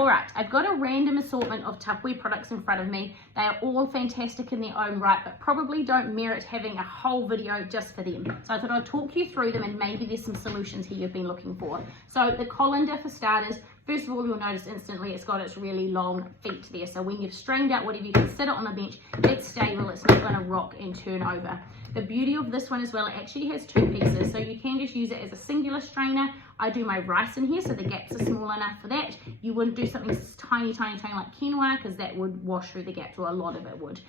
All right, I've got a random assortment of Tupperware products in front of me. They are all fantastic in their own right, but probably don't merit having a whole video just for them. So I thought I'd talk you through them and maybe there's some solutions here you've been looking for. So the colander, for starters, first of all, you'll notice instantly it's got its really long feet there. So when you've strained out whatever, you can sit it on the bench, it's stable, it's not going to rock and turn over. The beauty of this one as well, it actually has two pieces, so you can just use it as a singular strainer. I do my rice in here, so the gaps are small enough for that. You wouldn't do something tiny like quinoa, because that would wash through the gaps, or a lot of it would.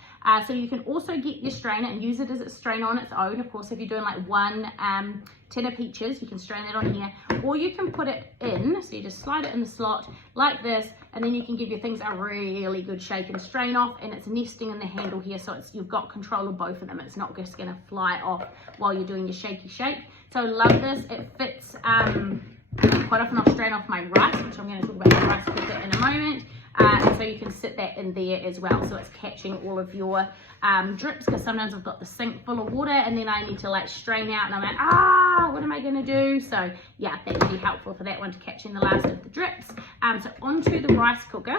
So you can also get your strainer and use it as a strainer on its own. Of course, if you're doing like one tin of peaches, you can strain that on here, or you can put it in, so you just slide it in the slot like this, and then you can give your things a really good shake and strain off, and it's nesting in the handle here, so you've got control of both of them. It's not just gonna fly off while you're doing your shaky shake. So love this. It fits, quite often I'll strain off my rice, which I'm going to talk about the rice cooker in a moment. And so you can sit that in there as well, so it's catching all of your drips, because sometimes I've got the sink full of water and then I need to like strain out and I'm like, what am I going to do? So yeah, that would be helpful for that one to catch in the last of the drips. So onto the rice cooker.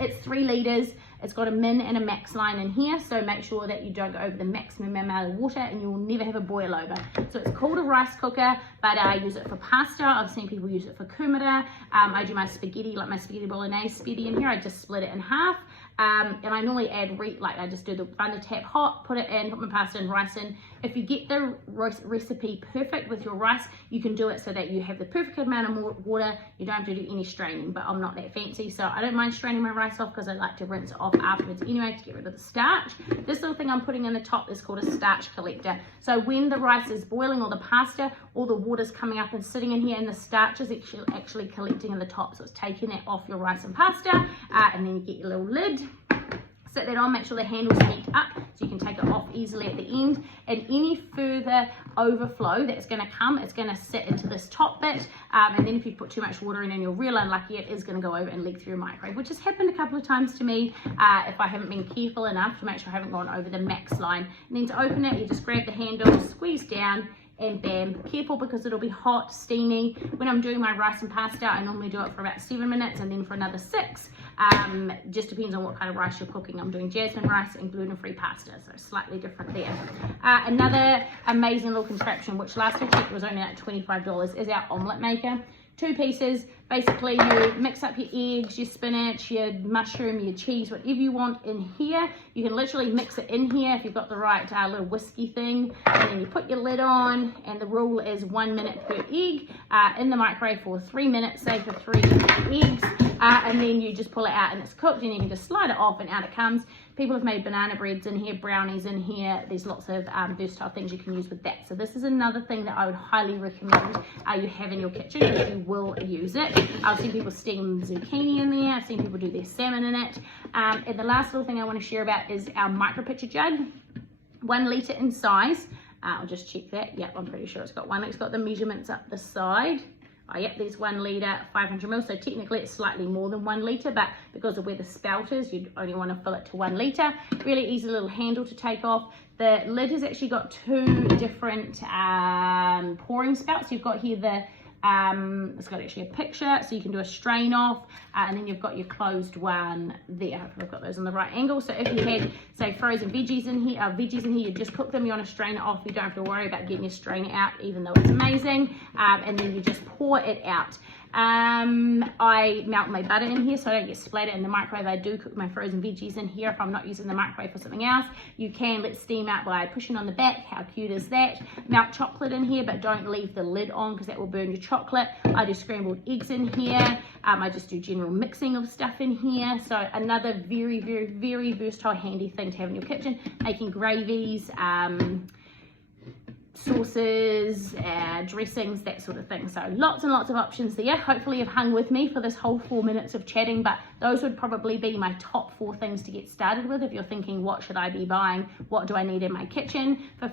It's 3 litres. It's got a min and a max line in here, so make sure that you don't go over the maximum amount of water and you will never have a boil over. So it's called a rice cooker, but I use it for pasta. I've seen people use it for kumara. I do my spaghetti, like my spaghetti bolognese spaghetti in here. I just split it in half. And I normally add, I just do the run the tap hot, put it in, put my pasta and rice in. If you get the recipe perfect with your rice, you can do it so that you have the perfect amount of water. You don't have to do any straining, but I'm not that fancy, so I don't mind straining my rice off because I like to rinse it off afterwards anyway to get rid of the starch. This little thing I'm putting in the top is called a starch collector. So when the rice is boiling or the pasta, all the water's coming up and sitting in here, and the starch is actually collecting in the top, so it's taking it off your rice and pasta, and then you get your little lid. Sit that on, make sure the handle's heat up so you can take it off easily at the end, and any further overflow that's going to come, it's going to sit into this top bit, and then if you put too much water in and you're real unlucky, it is going to go over and leak through your microwave, which has happened a couple of times to me if I haven't been careful enough to make sure I haven't gone over the max line. And then to open it, you just grab the handle, squeeze down, and bam. Careful because it'll be hot, steamy. When I'm doing my rice and pasta, I normally do it for about 7 minutes and then for another 6. Just depends on what kind of rice you're cooking. I'm doing jasmine rice and gluten-free pasta, so slightly different there. Another amazing little contraption, which last I checked was only like $25, is our omelette maker. 2 pieces. Basically, you mix up your eggs, your spinach, your mushroom, your cheese, whatever you want in here. You can literally mix it in here if you've got the right little whiskey thing. And then you put your lid on, and the rule is 1 minute per egg in the microwave for 3 minutes, say for 3 eggs. And then you just pull it out and it's cooked, and you can just slide it off and out it comes. People have made banana breads in here, brownies in here. There's lots of versatile things you can use with that. So this is another thing that I would highly recommend you have in your kitchen if you will use it. I've seen people steam zucchini in there. I've seen people do their salmon in it. And the last little thing I want to share about is our micro pitcher jug. 1 litre in size. I'll just check that. Yep, I'm pretty sure it's got one. It's got the measurements up the side. Oh, yep, there's 1 litre, 500 ml, so technically it's slightly more than 1 litre, but because of where the spout is, you'd only want to fill it to 1 litre. Really easy little handle to take off. The lid has actually got 2 different pouring spouts. You've got here the it's got actually a picture, so you can do a strain off, and then you've got your closed one there. Hopefully I've got those on the right angle. So if you had, say, frozen veggies in here, you just cook them, you want to strain it off, you don't have to worry about getting your strainer out, even though it's amazing. And then you just pour it out. I melt my butter in here so I don't get splattered in the microwave. I do cook my frozen veggies in here if I'm not using the microwave for something else. You can let steam out by pushing on the back. How cute is that? Melt chocolate in here, but don't leave the lid on because that will burn your chocolate. I do scrambled eggs in here. I just do general mixing of stuff in here. So another very, very, very versatile, handy thing to have in your kitchen. Making gravies, sauces, dressings, that sort of thing. So lots and lots of options there. Hopefully you've hung with me for this whole 4 minutes of chatting, but those would probably be my top 4 things to get started with if you're thinking, what should I be buying? What do I need in my kitchen? For